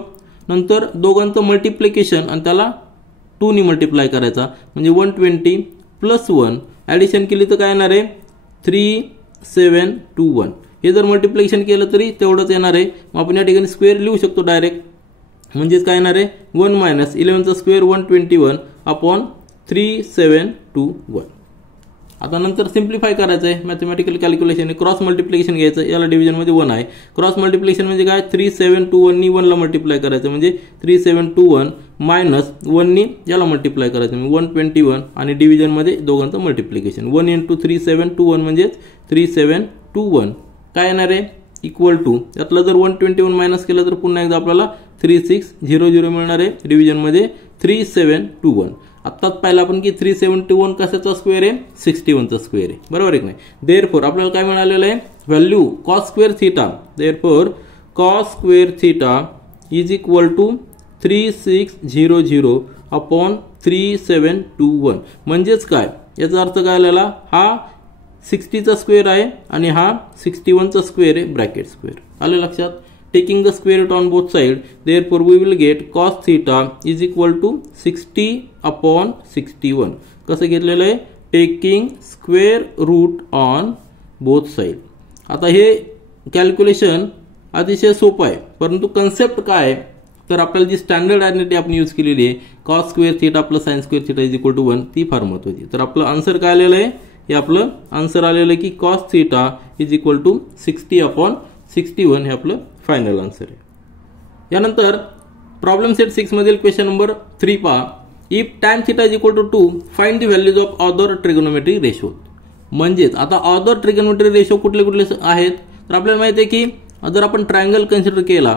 नंतर दोघांचं मल्टिप्लिकेशन आणि त्याला 2 ने मल्टिप्लाय करायचा म्हणजे 120 प्लस 1 ऍडिशन केली तर काय येणार आहे 3721. हे जर मल्टिप्लिकेशन केलं तरी तेवढंच येणार आहे. मग आपण या ठिकाणी स्क्वेअर लिहू शकतो डायरेक्ट, म्हणजेच काय येणार आहे 1 मायनस 11चा स्क्वेअर 121 अपॉन 3721. आता नंतर सिम्प्लिफाय करायचं आहे. मॅथमॅटिकल कॅल्क्युलेशन क्रॉस मल्टिप्लिकेशन घ्यायचं, याला डिव्हिजन मध्ये 1 आहे. क्रॉस मल्टिप्लिकेशन म्हणजे काय, 3721 नी 1 ला मल्टिप्लाय करायचं म्हणजे 3721 मायनस 1 नी याला मल्टिप्लाय करायचं म्हणजे 121 आणि डिव्हिजन मध्ये दोघांचं मल्टिप्लिकेशन 1 इंटू 3721 म्हणजे 3721 काय येणार आहे इक्वल टू, यातला जर 121 मायनस केलं तर पुन्हा एकदा आपल्याला 3600 मिळणार आहे. डिव्हिजन मध्ये 3721. आत्ताच पाहिलं आपण की 371 कशाचा स्क्वेअर आहे, 61चा स्क्वेअर आहे, बरोबर आहे नाही. देअरफॉर आपल्याला काय मिळालेलं आहे value cos square theta. Therefore cos square theta is equal to 3600 upon 3721. म्हणजेच काय, याचा अर्थ काय आलेला, हा 60चा स्क्वेअर आहे आणि हा 61चा स्क्वेअर आहे ब्रॅकेट स्क्वेअर. आलं लक्षात. Taking the square root on both sides, therefore we will get cos theta is equal to 60 upon 61. कसं घेतलेलं आहे, taking square root on both side. आता हे कॅल्क्युलेशन अतिशय सोपं आहे, परंतु कन्सेप्ट काय आहे तर आपल्याला जी स्टँडर्ड आयडेंटिटी आपण यूज केलेली आहे cos square theta plus sin square theta is equal to 1, ती फार महत्त्वाची. तर आपलं आन्सर काय आलेलं आहे, हे आपलं आन्सर आलेलं आहे की cos theta is equal to 60 upon 61 हे आपलं फायनल आन्सर आहे. यानंतर प्रॉब्लेम सेट 6 मधील क्वेश्चन नंबर 3 पहा. If tan theta is equal to 2 find the values of other trigonometric ratio. म्हणजेच आता अदर ट्रिगोनोमेट्रिक रेशो कुठले कुठले आहेत तर आपल्याला माहिती आहे की जर आपण ट्रायंगल कन्सिडर केला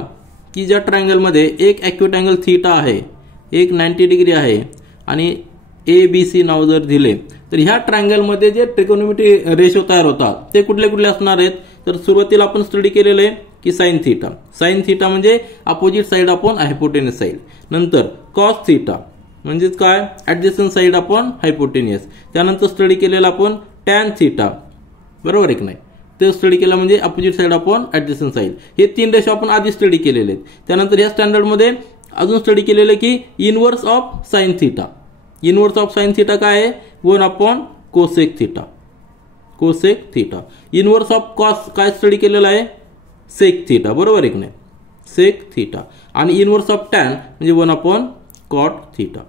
की ज्या ट्रायंगलमध्ये एक ॲक्युरेट अँगल थीटा आहे, एक 90 डिग्री आहे आणि ABC नाव जर दिले तर ह्या ट्रायंगलमध्ये जे ट्रिगोनोमेट्रिक रेशो तयार होतात ते कुठले कुठले असणार आहेत. तर सुरुवातीला आपण स्टडी केलेलं आहे की साइन थीटा. साइन थीटा म्हणजे opposite side upon hypotenuse side. नंतर कॉस थीटा म्हणजेच काय ॲडजस्टंट साइड अपॉन हायपोटेनियस. त्यानंतर स्टडी केलेला आपण टॅन थीटा, बरोबर आहे की नाही. ते स्टडी केला म्हणजे opposite side upon adjacent side. हे 3 रेशो आपण आधी स्टडी केलेले आहेत. त्यानंतर ह्या स्टँडर्डमध्ये अजून स्टडी केलेलं की inverse of sine theta. Inverse of sine theta काय आहे 1 upon cosec theta. Cosec theta. Inverse of cos काय स्टडी केलेलं आहे सेक थीटा, बरोबर आहे की नाही. Sec theta. आणि इनवर्स ऑफ टॅन म्हणजे 1 अपॉन कॉट थीटा.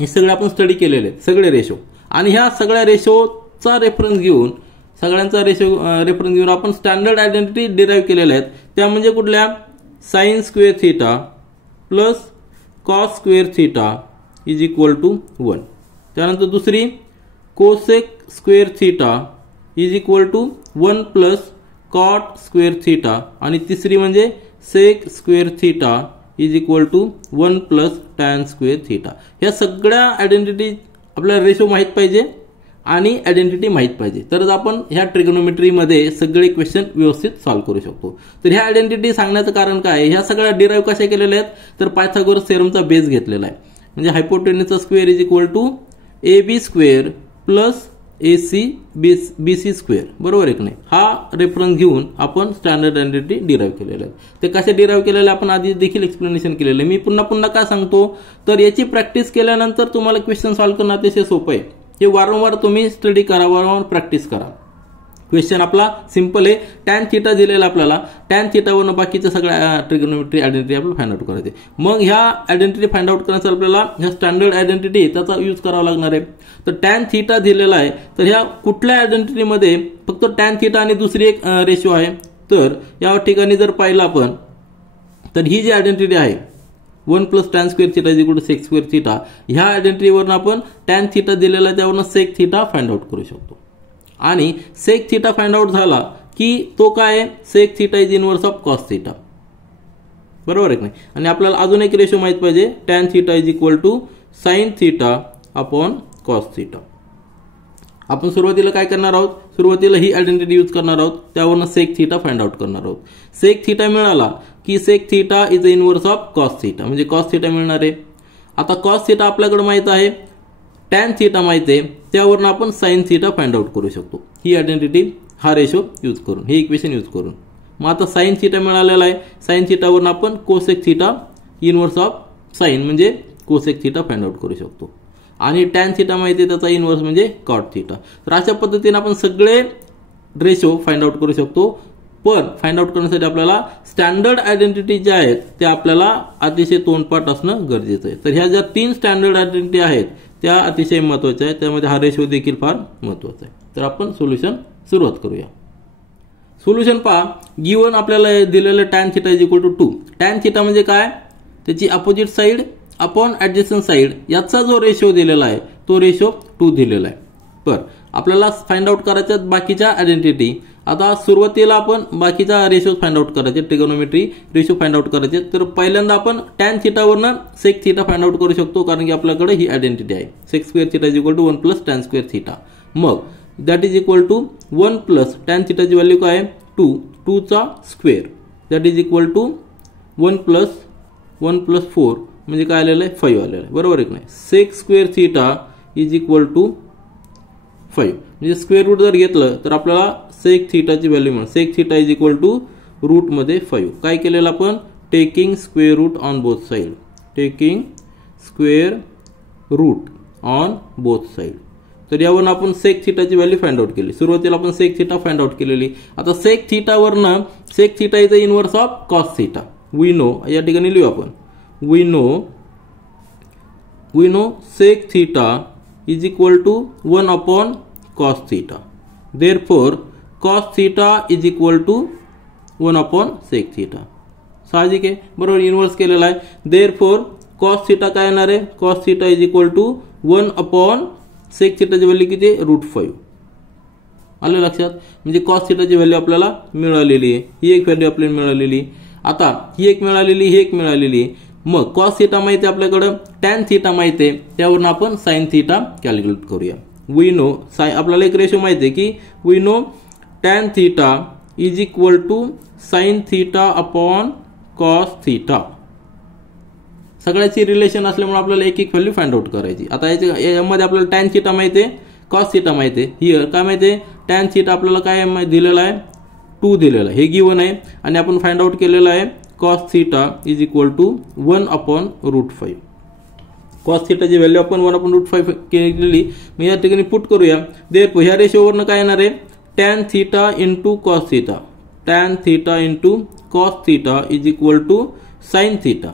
हे सगळे आपण स्टडी केलेले आहेत सगळे रेशो. आणि ह्या सगळ्या रेशोचा रेफरन्स घेऊन सगळ्यांचा रेफरन्स घेऊन आपण स्टँडर्ड आयडेंटिटी डिराईव्ह केलेल्या आहेत. त्या म्हणजे कुठल्या sine square theta plus cos square theta is equal to 1. त्यानंतर दुसरी cosec square theta is equal to 1 plus cot square theta. आणि तिसरी म्हणजे sec square theta is equal to 1 plus tan square theta. ह्या सगळ्या आयडेंटिटी आपल्याला ratio माहीत पाहिजे आणि आयडेंटिटी माहीत पाहिजे तरच आपण ह्या ट्रिगोनोमेट्रीमध्ये सगळे क्वेश्चन व्यवस्थित सॉल्व्ह करू शकतो. तर ह्या आयडेंटिटी सांगण्याचं कारण काय, ह्या सगळ्या डिराईव्ह कशा केलेल्या आहेत तर पायथागोरस थेरमचा बेस घेतलेला आहे. म्हणजे हायपोटेन्यूसचा square is equal to AB square plus AC BC square, बरोबर आहे की नाही. हा रेफरन्स घेऊन आपण स्टँडर्ड आयडेंटिटी डिराईव्ह केलेला आहे. ते कसे डिराईव्ह केलेले आपण आधी देखील एक्सप्लेनेशन केलेलं आहे. मी पुन्हा पुन्हा काय सांगतो तर याची प्रॅक्टिस केल्यानंतर तुम्हाला क्वेश्चन सॉल्व्ह करणं अतिशय सोपं आहे. हे वारंवार तुम्ही स्टडी करा, वारंवार प्रॅक्टिस करा. क्वेश्चन आपला सिंपल आहे. टॅन थीटा दिलेला आपल्याला, टॅन थीटावरून बाकीच्या सगळ्या ट्रिगोनोमेट्री आयडेंटिटी आपल्याला फाइंड आउट करायचे. मग ह्या आयडेंटिटी फाइंड आउट करण्यासाठी आपल्याला ह्या स्टँडर्ड आयडेंटिटी त्याचा यूज करावा लागणार आहे. तर टॅन थीटा दिलेला आहे तर ह्या कुठल्या आयडेंटिटीमध्ये फक्त टॅन थीटा आणि दुसरी एक रेशो आहे. तर या ठिकाणी जर पाहिलं आपण तर ही जी आयडेंटिटी आहे 1 plus tan square theta is equal to sec square theta, ह्या आयडेंटिटीवरून आपण टॅन थीटा दिलेला आहे त्यावरून सेक थीटा फाइंड आउट करू शकतो. आणि सेक थीटा फाइंड आउट झाला की तो काय आहे sec theta is inverse of cos theta, बरोबर आहे की नाही. आणि आपल्याला अजून एक रेशो माहित पाहिजे tan theta is equal to sine theta upon cos theta. आपण सुरुवातीला काय करणार आहोत, सुरुवातीला ही आयडेंटिटी यूज करणार आहोत, त्यावरून सेक थीटा फाइंड आउट करणार आहोत. सेक थीटा मिळाला की sec theta is inverse of cos theta म्हणजे कॉस थीटा मिळणार आहे. आता कॉस थीटा आपल्याकडे माहित आहे, टॅन थीटा माहित आहे, त्यावरून आपण साइन थीटा फाइंड आउट करू शकतो. ही आयडेंटिटी हा रेशो यूज करून, हे इक्वेशन यूज करून. मग आता साइन थीटा मिळालेला आहे, साइन थीटावरून आपण cosec theta inverse of sine म्हणजे कोसेक थीटा फाइंड आउट करू शकतो. आणि टॅन थीटा माहिती आहे त्याचा इनवर्स म्हणजे कॉट थीटा. तर अशा पद्धतीने आपण सगळे रेशो फाइंड आउट करू शकतो. पण फाइंड आउट करण्यासाठी आपल्याला स्टँडर्ड आयडेंटिटी ज्या आहेत त्या आपल्याला अतिशय तोंडपाठ असणं गरजेचं आहे. तर ह्या ज्या 3 स्टँडर्ड आयडेंटिटी आहेत त्या अतिशय महत्त्वाच्या आहेत, त्यामध्ये हा रेशो देखील फार महत्त्वाचा आहे. तर आपण सोल्युशन सुरुवात करूया. सोल्युशन पहा, गिवन आपल्याला दिलेलं tan theta is equal to 2. Tan theta म्हणजे काय, त्याची opposite side upon adjacent side याचा जो रेशो दिलेला आहे तो रेशो 2 दिलेला आहे. पर आपल्याला फाइंड आउट करायच्या बाकीच्या आयडेंटिटी. आता सुरुवातीला आपण बाकीचा रेशो फाइंड आउट करायचे, ट्रिगोनोमेट्री रेशो फाइंड आउट करायचे. तर पहिल्यांदा आपण टॅन थीटावरनं सेक थीटा फाइंड आउट करू शकतो कारण की आपल्याकडे ही आयडेंटिटी आहे sec square theta is equal to 1 plus tan square theta. मग that is equal to 1 plus tan थीटाची व्हॅल्यू काय आहे 2, 2चा square that is equal to 1 plus 4 म्हणजे काय आलेलं आहे 5 आलेलं आहे, बरोबर आहे की नाही. Sec square theta is equal to 5 म्हणजे स्क्वेअर रूट जर घेतलं तर आपल्याला सेक थीटाची व्हॅल्यू मिळेल. Sec theta is equal to रूटमध्ये 5. काय केलेलं आपण taking square root on both side, taking square root on both side. तर यावरून आपण सेक थीटाची व्हॅल्यू फाइंड आउट केली. सुरुवातीला आपण सेक थीटा फाइंड आउट केलेली. आता सेक थीटावरनं sec theta is the inverse of cos theta. We know, या ठिकाणी लिहू आपण we know sec theta is equal to 1 upon cos theta. Therefore, cos theta is equal to 1 upon sec theta. साहजिक आहे, बरोबर, इनवर्स केलेला आहे. Therefore, कॉस थिटा काय येणार आहे, cos theta is equal to 1 upon sec थिटाची व्हॅल्यू किती आहे, √5. आलं लक्षात. म्हणजे कॉस थिटाची व्हॅल्यू आपल्याला मिळालेली आहे, ही एक व्हॅल्यू आपल्याला मिळालेली. आता ही एक मिळालेली, ही एक मिळालेली. मग कॉस थिटा माहिती आहे आपल्याकडं, टॅन थिटा माहिती आहे, त्यावरून आपण साइन थिटा कॅल्क्युलेट करूया. वी नो आपल्याला एक रेशो माहिती आहे की we know tan theta is equal to sine theta upon cos theta. सगळ्याची रिलेशन असल्यामुळे आपल्याला एक एक व्हॅल्यू फाइंड आउट करायची. आता यामध्ये आपल्याला टॅन थिटा माहिती आहे, कॉस थिटा माहिती आहे. हिअर काय माहिती आहे, टॅन थिटा आपल्याला काय दिलेला आहे, 2 दिलेला आहे, हे गिवन आहे. आणि आपण फाइंड आउट केलेलं आहे cos theta is equal to 1 upon √5. Cos थिटाची व्हॅल्यू आपण 1 अपॉन √5 केलेली. मग या ठिकाणी पुट करूया. देअरफॉर ह्या रेशोवरनं काय येणार आहे, tan theta into cos theta, tan theta into cos theta is equal to sine theta.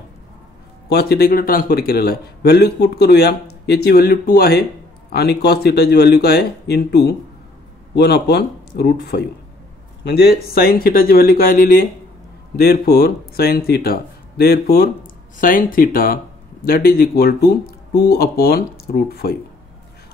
Cos theta इकडे ट्रान्सफर केलेला आहे. व्हॅल्यूज पुट करूया. याची व्हॅल्यू 2 आहे आणि कॉस थिटाची व्हॅल्यू काय आहे, इंटू 1 अपॉन √5. म्हणजे साइन थिटाची व्हॅल्यू काय लिहिली आहे, therefore sine theta that is equal to 2 upon √5.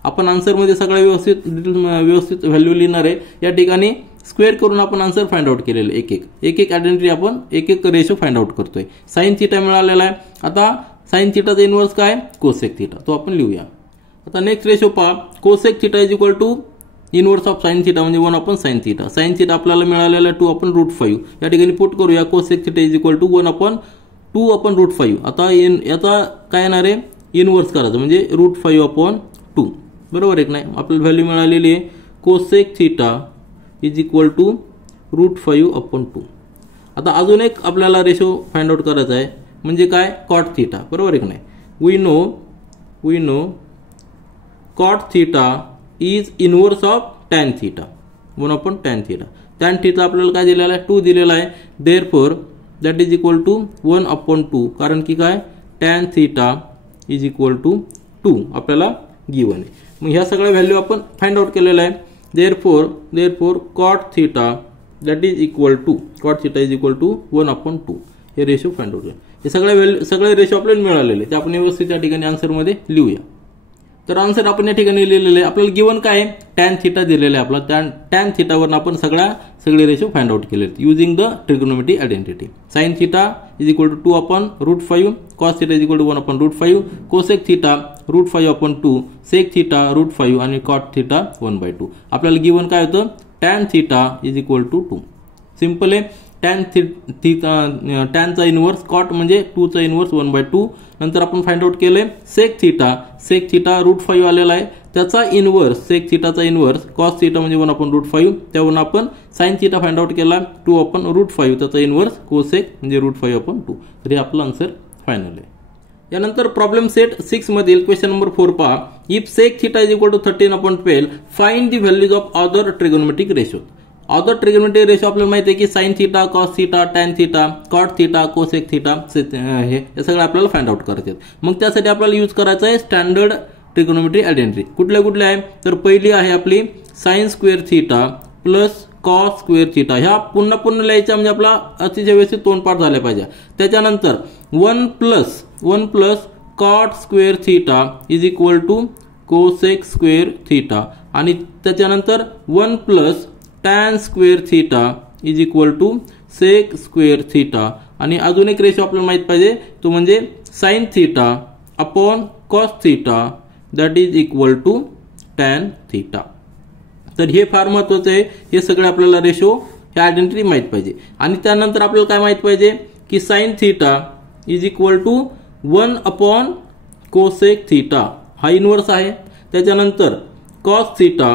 आपण आन्सरमध्ये सगळ्या व्यवस्थित व्हॅल्यू लिहिणार आहे. या ठिकाणी स्क्वेअर करून आपण आन्सर फाइंड आउट केलेलं एक एक आयडेंटिटी आपण एक एक रेशो फाइंड आउट करतोय. साइन थिटा मिळालेला आहे. आता साइन थिटाचा इनवर्स काय, कोसेक थिटा, तो आपण लिहूया. आता नेक्स्ट रेशो पहा, cosec theta is equal to inverse of sine theta म्हणजे 1 upon sine theta. Sine theta आपल्याला मिळालेला 2 अपॉन √5. या ठिकाणी पुट करूया cosec theta is equal to 2 upon √5. आता याचा काय येणार आहे, इनवर्स करायचं म्हणजे √5 अपॉन 2. बरोबर आहे की नाही. आपल्याला व्हॅल्यू मिळालेली आहे cosec theta is equal to √5 upon 2. आता अजून एक आपल्याला रेशो फाइंड आउट करायचा आहे म्हणजे काय, कॉट थिटा. बरोबर आहे की नाही. We know cot theta is inverse of tan theta, 1 upon tan theta. Tan theta आपल्याला काय दिलेला आहे, 2 दिलेला आहे. Therefore that is equal to 1 upon 2. कारण की काय, tan theta is equal to 2 आपल्याला गिवन आहे. मग ह्या सगळ्या व्हॅल्यू आपण फाइंड आउट केलेल्या आहे. Therefore cot theta that is equal to 1 upon 2. हे रेशो फाइंड आउट. हे सगळे रेशो आपल्याला मिळालेले ते आपण व्यवस्थित या ठिकाणी आन्सरमध्ये लिहूया. तर आन्सर आपण या ठिकाणी लिहिलेले आहे. आपल्याला गिवन काय आहे, टॅन थिटा दिलेला आहे. आपला टॅन थिटावरून आपण सगळे रेशो फाइंड आउट केले using the trigonometric identity. Sine theta is equal to 2 upon √5, cos theta is equal to 1 upon √5, cosec theta √5 upon 2, sec theta √5 आणि कॉट थिटा 1/2. आपल्याला गिवन काय होतं, tan theta is equal to 2. Simple आहे. टॅनचा inverse cot म्हणजे 2चा inverse 1/2. नंतर आपण find out केले सेक थिटा √5 आलेला आहे. त्याचा इनवर्स, सेक थिटाचा इनवर्स कॉस थिटा म्हणजे 1 अपॉन √5. त्यावरून आपण साइन थिटा फाइंड आउट केला 2 अपॉन √5. त्याचा इनवर्स कोसेक म्हणजे √5 अपॉन 2. तर हे आपलं आन्सर फायनल आहे. यानंतर प्रॉब्लेम सेट 6 मधील क्वेश्चन नंबर 4 पहा. If sec theta is equal to 13 upon 12 find the values of other trigonometric ratio. Other trigonometric ratio आपल्याला माहिती आहे की sine theta, cos theta, tan theta, cot theta, cosec theta हे सगळं आपल्याला find out करायचे. मग त्यासाठी आपल्याला यूज करायचं आहे स्टँडर्ड ट्रिगोनोमेट्रिक आयडेंटिटी. कुठल्या आहे, तर पहिली आहे आपली sign square theta plus cos square theta. ह्या पुन्हा लिहायच्या म्हणजे आपला अतिशय व्यवस्थित तोंडपाठ झाले पाहिजे. त्याच्यानंतर 1 plus cot square theta is equal to cosec square theta आणि त्याच्यानंतर 1 plus tan square theta is equal to sec square theta आणि अजून एक रेशो आपल्याला माहित पाहिजे तो म्हणजे sine theta upon cos theta that is equal to tan theta. तर हे फार महत्वाचं आहे. हे सगळे आपल्याला रेशो हे आयडेंटिटी माहित पाहिजे. आणि त्यानंतर आपल्याला काय माहित पाहिजे की sine theta is equal to 1 upon cosec theta हा इनवर्स आहे. त्याच्यानंतर cos theta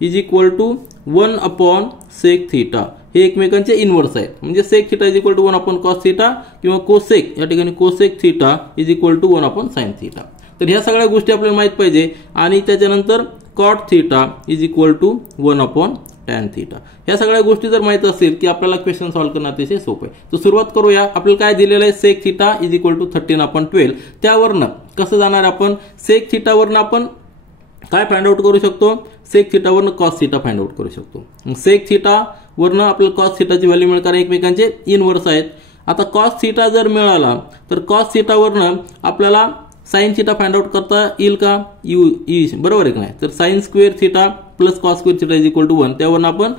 is equal to 1 upon sec theta हे एकमेकांचे इनवर्स आहेत. म्हणजे sec theta is equal to 1 upon cos theta किंवा कोसेक या ठिकाणी cosec theta is equal to 1 upon sine theta. तर ह्या सगळ्या गोष्टी आपल्याला माहित पाहिजे. आणि त्याच्यानंतर cot theta is equal to 1 upon tan theta. ह्या सगळ्या गोष्टी जर माहित असतील की आपल्याला क्वेश्चन सॉल्व्ह करणं अतिशय सोपं आहे. तर सुरुवात करूया. आपल्याला काय दिलेलं आहे sec theta is equal to 13 upon 12. त्यावरनं कसं जाणार आपण सेक थिटावरनं आपण काय फाइंड आउट करू शकतो, सेक थिटावरनं कॉस थिटा फाइंड आउट करू शकतो. सेक थिटा वरनं आपल्याला कॉस थिटाची व्हॅल्यू मिळणार एकमेकांचे इनवर्स आहेत. आता कॉस थिटा जर मिळाला तर कॉस थिटावरनं आपल्याला साइन थिटा फाइंड आउट करता येईल का? येईल, बरोबर आहे की नाही? तर sine square theta plus cos square theta is equal to 1, त्यावरून आपण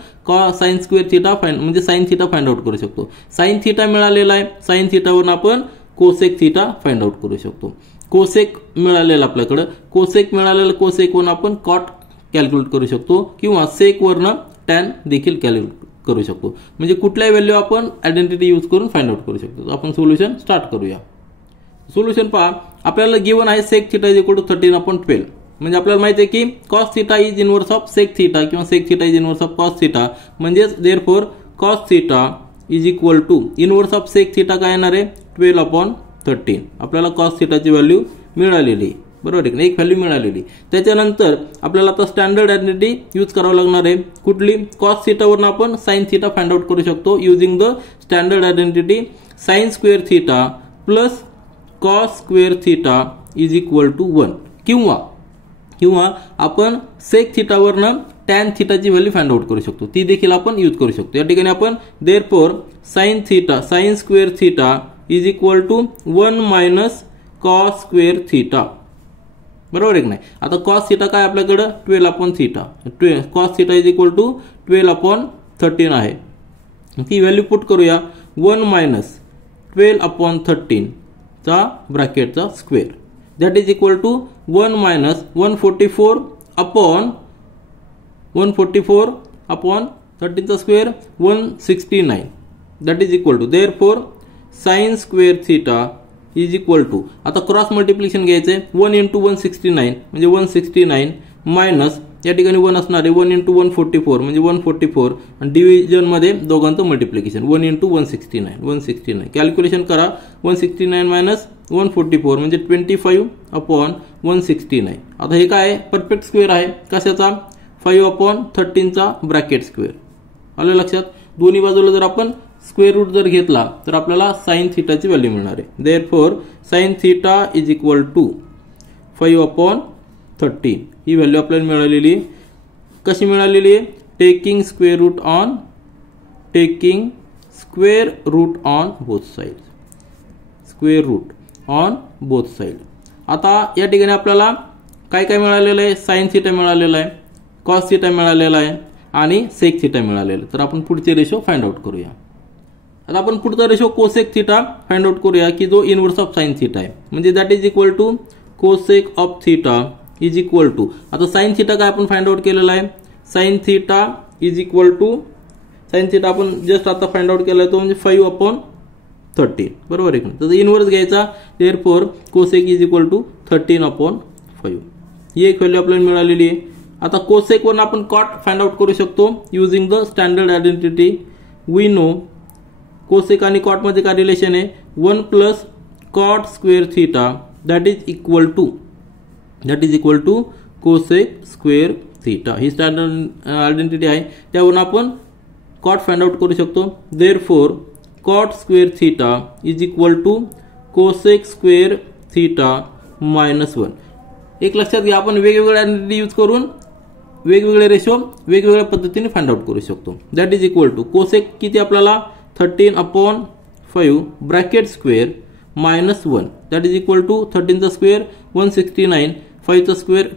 साइन स्क्वेअर थिटा म्हणजे साइन थिटा फाइंड आउट करू शकतो. साइन थिटा मिळालेला आहे, साइन थिटावरून आपण कोसेक थिटा फाइंड आउट करू शकतो. कोसेक मिळालेला आपल्याकडे, कोसेक मिळालेलं कोसेकवरून आपण कॉट कॅल्क्युलेट करू शकतो किंवा सेकवरनं टॅन देखील कॅल्क्युलेट करू शकतो. म्हणजे कुठल्याही व्हॅल्यू आपण आयडेंटिटी यूज करून फाइंड आउट करू शकतो. आपण सोल्युशन स्टार्ट करूया. सोल्युशन पहा, आपल्याला गिवन आहे sec theta is equal to 13/12. म्हणजे आपल्याला माहिती आहे की cos theta is inverse of sec theta किंवा sec theta is inverse of cos theta. म्हणजेच therefore cos theta is equal to inverse of sec theta काय येणार आहे? 12/13. आपल्याला कॉस थिटाची व्हॅल्यू मिळालेली, बरोबर आहे, एक व्हॅल्यू मिळालेली. त्याच्यानंतर आपल्याला आता स्टँडर्ड आयडेंटिटी यूज करावं लागणार आहे. कुठली? कॉस थिटावरून आपण साइन थिटा फाइंड आउट करू शकतो using the standard identity sine square theta plus cos square theta is equal to 1 किंवा आपण सेक थिटावरनं टॅन थिटाची व्हॅल्यू फाइंड आउट करू शकतो, ती देखील आपण यूज करू शकतो. या ठिकाणी आपण therefore sine square theta is equal to 1 minus cos square theta, बरोबर आहे की नाही? आता कॉस थिटा काय आपल्याकडे? 12/θ. Cos theta is equal to 12/13 आहे. ती व्हॅल्यू पुट करूया. 1 मायनस 12/13 चा ब्रॅकेटचा square that is equal to 1 minus 144 upon 13 चा square 169 that is equal to therefore sine square theta is equal to, आता क्रॉस मल्टिप्लिकेशन घ्यायचे, 1 × 169 म्हणजे 169 मायनस या ठिकाणी 1 असणार आहे 1 × 144 म्हणजे 144 आणि डिव्हिजन मध्ये दोघांचं मल्टिप्लिकेशन 1 × 169 कॅल्क्युलेशन करा. 169 मायनस 144 म्हणजे 25/169. आता हे काय आहे? परफेक्ट स्क्वेअर आहे. कशाचा? 5/13 चा ब्रॅकेट स्क्वेअर. आलं लक्षात? दोन्ही बाजूला जर आपण स्क्वेअर रूट जर घेतला तर आपल्याला साइन थिटाची व्हॅल्यू मिळणार आहे. Therefore sine theta is equal to 5/13 ही व्हॅल्यू आपल्याला मिळालेली. कशी मिळालेली आहे? Taking square root on both side. आता या ठिकाणी आपल्याला काय काय मिळालेलं आहे? साइन थिटा मिळालेला आहे, कॉस थिटा मिळालेला आहे आणि सेक थिटा मिळालेला. तर आपण पुढचे रेशो फाइंड आउट करूया. आता आपण पुढचा ratio cosec theta find out करूया की जो इनवर्स ऑफ साइन थिटा आहे. म्हणजे that is equal to cosec of theta is equal to, आता साइन थिटा काय आपण फाइंड आउट केलेला आहे? Sine theta is equal to, sine theta आपण जस्ट आता फाइंड आउट केला तो म्हणजे 5/13, बरोबर आहे. तर इनवर्स घ्यायचा, therefore cosec is equal to 13/5. ही एक व्हॅल्यू आपल्याला मिळालेली आहे. आता कोसेक वरून आपण कॉट फाइंड आउट करू शकतो using the standard identity. We know cosec आणि कॉट मध्ये काय रिलेशन आहे? 1 plus cot square theta that is equal to cosec square theta. ही स्टँडर्ड आयडेंटिटी आहे, त्यावरून आपण कॉट फाइंड आउट करू शकतो. Therefore cot square theta is equal to cosec square theta minus 1. एक लक्षात घ्या, आपण वेगवेगळ्या आयडेंटिटी यूज करून वेगवेगळे रेशो वेगवेगळ्या पद्धतीने फाइंड आउट करू शकतो. That is equal to cosec किती आपल्याला? 13/5 bracket square minus 1 that is equal to 13 चा स्क्वेअर 169, 5 चा स्क्वेअर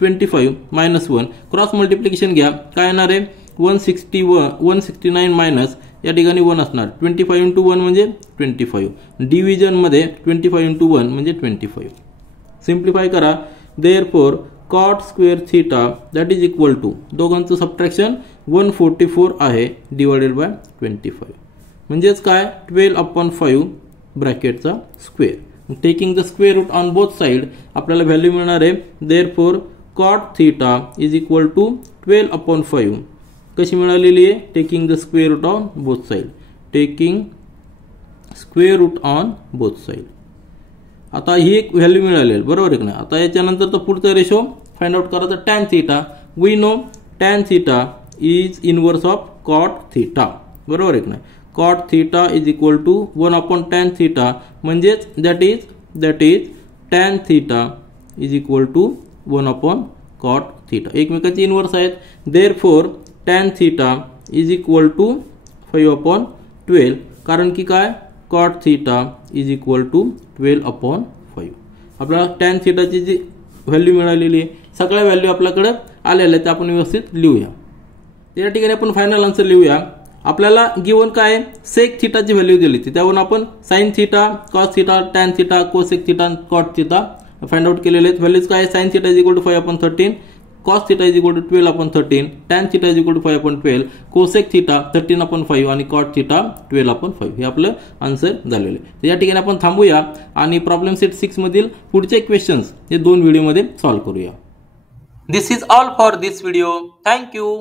25 मायनस 1. क्रॉस मल्टिप्लिकेशन घ्या, काय येणार आहे? 169 मायनस या ठिकाणी 1 असणार, 25 × 1 म्हणजे 25. डिव्हिजन मध्ये 25 × 1 म्हणजे 25. सिम्प्लिफाय करा. Therefore cot square theta that is equal to, दोघांचं सबट्रॅक्शन 144 आहे डिवायडेड बाय 25. म्हणजेच काय? 12/5 ब्रॅकेटचा square. Taking the square root on both side आपल्याला व्हॅल्यू मिळणार आहे. Therefore cot theta is equal to 12/5 कशी मिळालेली आहे? Taking the square root on both side. आता ही एक व्हॅल्यू मिळालेली, बरोबर आहे की नाही? आता याच्यानंतर तर पुढचा रेशो फाइंड आउट करायचा tan theta. We know tan theta is inverse of cot theta, बरोबर आहे की नाही? Cot theta is equal to 1/tan theta, म्हणजेच that is tan theta is equal to 1/cot theta. एकमेकांचे इनवर्स आहेत. Therefore tan theta is equal to 5/12, कारण की काय? Cot theta is equal to 12/5. आपल्याला टॅन थीटाची जी व्हॅल्यू मिळालेली आहे, सगळ्या व्हॅल्यू आपल्याकडे आलेल्या आहेत, आपण व्यवस्थित लिहूया. या ठिकाणी आपण फायनल आन्सर लिहूया. आपल्याला गिवन काय सेक थीटाची व्हॅल्यू दिली होती, त्यावरून आपण sine theta, cos theta, tan theta, cosec theta, cot theta find out केलेले आहेत. व्हॅल्यूज काय sine theta is equal to 5/13, cos theta is equal to 12/13, tan theta is equal to 5/12, cosec theta 13/5 आणि cot theta 12/5. हे आपलं answer झालेलं आहे. तर या ठिकाणी आपण थांबूया आणि प्रॉब्लेम सेट 6 मधील पुढचे क्वेश्चन्स हे 2 व्हिडिओ मध्ये सॉल्व्ह करूया. This is all for this video. Thank you.